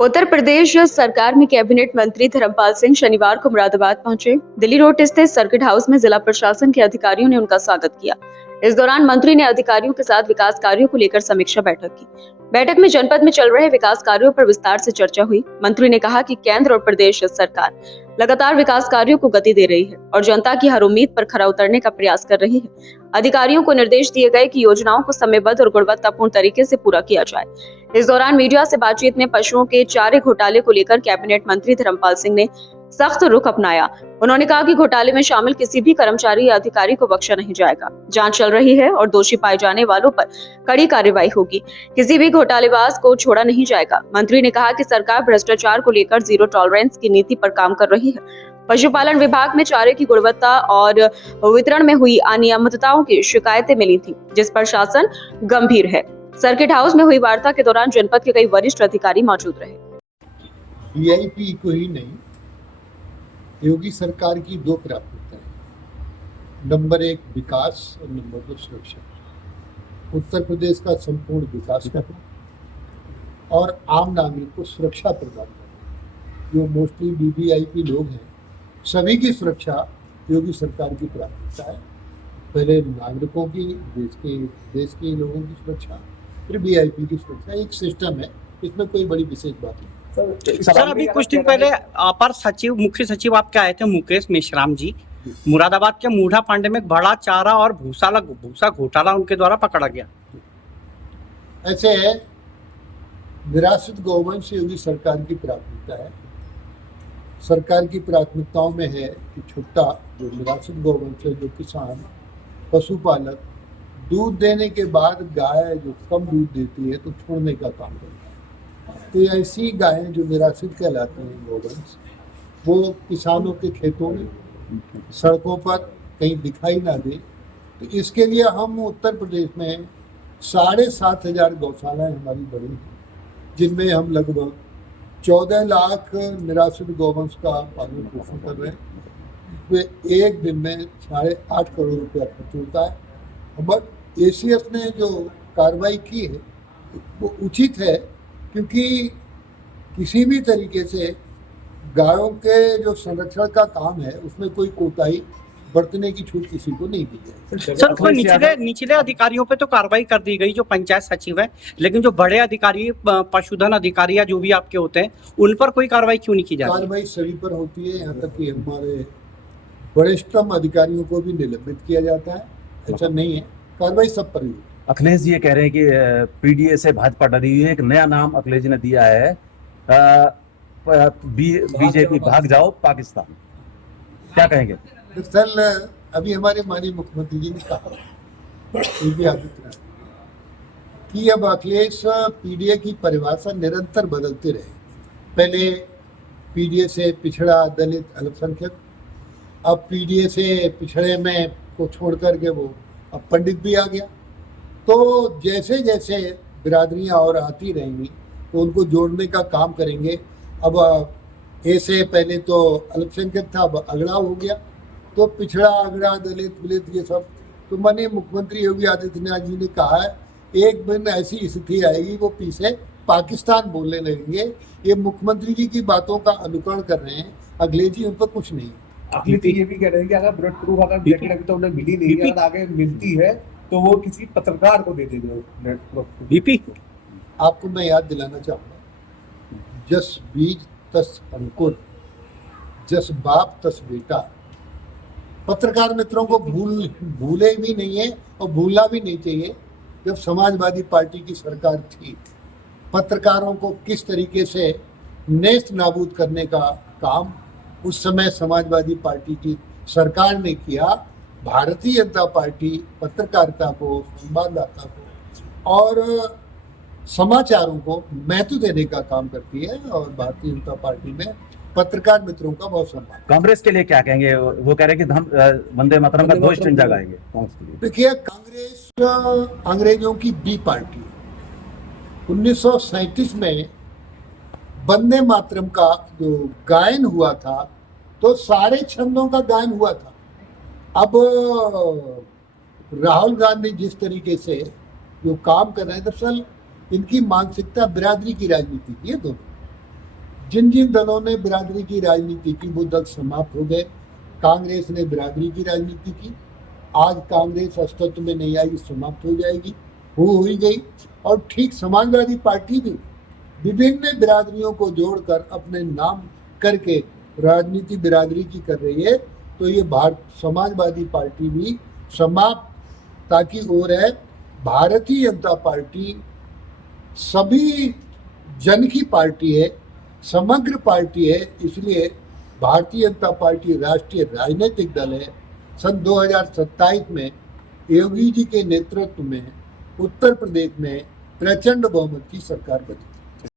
उत्तर प्रदेश सरकार में कैबिनेट मंत्री धर्मपाल सिंह शनिवार को मुरादाबाद पहुंचे। दिल्ली रोड स्थित सर्किट हाउस में जिला प्रशासन के अधिकारियों ने उनका स्वागत किया। इस दौरान मंत्री ने अधिकारियों के साथ विकास कार्यों को लेकर समीक्षा बैठक की। बैठक में जनपद में चल रहे विकास कार्यों पर विस्तार से चर्चा हुई। मंत्री ने कहा कि केंद्र और प्रदेश सरकार लगातार विकास कार्यों को गति दे रही है और जनता की हर उम्मीद पर खरा उतरने का प्रयास कर रही है। अधिकारियों को निर्देश दिए गए कि योजनाओं को समयबद्ध और गुणवत्तापूर्ण तरीके से पूरा किया जाए। इस दौरान मीडिया से बातचीत में पशुओं के चारे घोटाले को लेकर कैबिनेट मंत्री धर्मपाल सिंह ने सख्त रुख अपनाया। उन्होंने कहा कि घोटाले में शामिल किसी भी कर्मचारी या अधिकारी को बख्शा नहीं जाएगा। जांच चल रही है और दोषी पाए जाने वालों पर कड़ी कार्रवाई होगी। किसी भी घोटालेबाज को छोड़ा नहीं जाएगा। मंत्री ने कहा कि सरकार भ्रष्टाचार को लेकर जीरो टॉलरेंस की नीति पर काम कर रही है। पशुपालन विभाग में चारे की गुणवत्ता और वितरण में हुई अनियमितताओं की शिकायतें मिली थी, जिस पर शासन गंभीर है। सर्किट हाउस में हुई वार्ता के दौरान जनपद के कई वरिष्ठ अधिकारी मौजूद रहे। वीआईपी को ही नहीं, योगी सरकार की दो प्राथमिकताएं, नंबर 1 विकास और नंबर 2 सुरक्षा। उत्तर प्रदेश का संपूर्ण विकास करना और आम नागरिक को सुरक्षा प्रदान करना। जो मोस्टली वीवीआईपी लोग हैं, सभी की सुरक्षा योगी सरकार की प्राथमिकता है। पहले नागरिकों की, देश के लोगों की सुरक्षा, फिर वीआईपी की सुरक्षा। एक सिस्टम है, इसमें कोई बड़ी विशेष बात नहीं। सर, अभी कुछ दिन पहले अपर सचिव, मुख्य सचिव आपके आए थे मुकेश मेश्राम जी, मुरादाबाद के मूढ़ा पांडे में बड़ा चारा और भूसा घोटाला उनके द्वारा पकड़ा गया। ऐसे है, निराश्रित गौवंश योगी सरकार की प्राथमिकता है। सरकार की प्राथमिकताओं में है कि छुट्टा जो निराश्रित गौवंश है, जो किसान, पशुपालक, दूध देने के बाद गाय जो कम दूध देती है तो छोड़ने का काम करता है। तो ऐसी गायें जो निराश्रित कहलाती हैं गौवंश, वो किसानों के खेतों में, सड़कों पर कहीं दिखाई ना दे। तो इसके लिए हम उत्तर प्रदेश में 7,500 गौशालाएं हमारी बनी हैं, जिनमें हम लगभग 14 लाख निराश्रित गौवंश का पालन पोषण कर रहे हैं। इसमें एक दिन में 8.5 करोड़ रुपया खर्च होता है। और एसीएस ने जो कार्रवाई की है वो उचित है, क्योंकि किसी भी तरीके से गायों के जो संरक्षण का काम है उसमें कोई कोताही बरतने की छूट किसी को नहीं दी है। सर, उसमें निचले अधिकारियों पे तो कार्रवाई कर दी गई, जो पंचायत सचिव है, लेकिन जो बड़े अधिकारी, पशुधन अधिकारी या जो भी आपके होते हैं, उन पर कोई कार्रवाई क्यों नहीं की जाती? कार्रवाई सभी पर होती है, यहाँ तक कि हमारे वरिष्ठतम अधिकारियों को भी निलंबित किया जाता है। ऐसा नहीं है, कार्रवाई सब पर ही। अखिलेश जी ये कह रहे हैं कि पीडीए से भाजपा डरी हुई है। एक नया नाम अखिलेश जी ने दिया है, बीजेपी भाग जाओ पाकिस्तान। क्या कहेंगे? दरअसल अभी हमारे माननीय मुख्यमंत्री जी ने कहा, योगी आदित्यनाथ, कि अब अखिलेश पीडीए की परिभाषा निरंतर बदलते रहे। पहले पीडीए से पिछड़ा, दलित, अल्पसंख्यक, अब पीडीए से पिछड़े में को छोड़ करके वो अब पंडित भी आ गया। तो जैसे जैसे बिरादरियाँ और आती रहेंगी तो उनको जोड़ने का काम करेंगे। अब ऐसे पहले तो अल्पसंख्यक था, अब अगड़ा हो गया, तो पिछड़ा, अगड़ा, दलित, विलित, ये सब। तो माननीय मुख्यमंत्री योगी आदित्यनाथ जी ने कहा है, एक दिन ऐसी स्थिति आएगी वो पीछे पाकिस्तान बोलने लगेंगे। ये मुख्यमंत्री जी की बातों का अनुकरण कर रहे हैं। अखिलेश जी उन पर कुछ नहीं। अखिलेश जी ये भी कह रहे हैं कि अगर ब्लड प्रूफ अगर जैकेट अभी तो उन्हें मिली नहीं है, अगर आगे मिलती है तो वो किसी पत्रकार को दे देंगे। आपको मैं याद दिलाना चाहूँगा, जस बीज तस अंकुर, जस बाप तस बेटा। पत्रकार मित्रों को भूले भी नहीं है और भूलना भी नहीं चाहिए। जब समाजवादी पार्टी की सरकार थी, पत्रकारों को किस तरीके से नेस्त नाबूद करने का काम उस समय समाजवादी पार्टी की सरकार ने किया। भारतीय जनता पार्टी पत्रकारिता को, संवाददाता को और समाचारों को महत्व देने का काम करती है, और भारतीय जनता पार्टी में पत्रकार मित्रों का बहुत सम्मान। कांग्रेस के लिए क्या कहेंगे? वो कह रहे हैं कि हम वंदे मातरम का घोष झंडा गाएंगे। देखिए, कांग्रेस अंग्रेजों की बी पार्टी है। 1937 में वंदे मातरम का जो गायन हुआ था तो सारे छंदों का गायन हुआ था। अब राहुल गांधी जिस तरीके से जो काम कर रहे हैं, दरअसल इनकी मानसिकता बिरादरी की राजनीति की है दोनों। जिन जिन दलों ने बिरादरी की राजनीति की वो दल समाप्त हो गए। कांग्रेस ने बिरादरी की राजनीति की, आज कांग्रेस अस्तित्व में नहीं आई, समाप्त हो जाएगी, हो ही गई। और ठीक समाजवादी पार्टी भी विभिन्न बिरादरियों को जोड़कर अपने नाम करके राजनीति बिरादरी की कर रही है। तो ये भारत समाजवादी पार्टी भी समाप्तता की ओर है। भारतीय जनता पार्टी सभी जन की पार्टी है, समग्र पार्टी है, इसलिए भारतीय जनता पार्टी राष्ट्रीय राजनीतिक दल है। सन 2027 में योगी जी के नेतृत्व में उत्तर प्रदेश में प्रचंड बहुमत की सरकार बनी।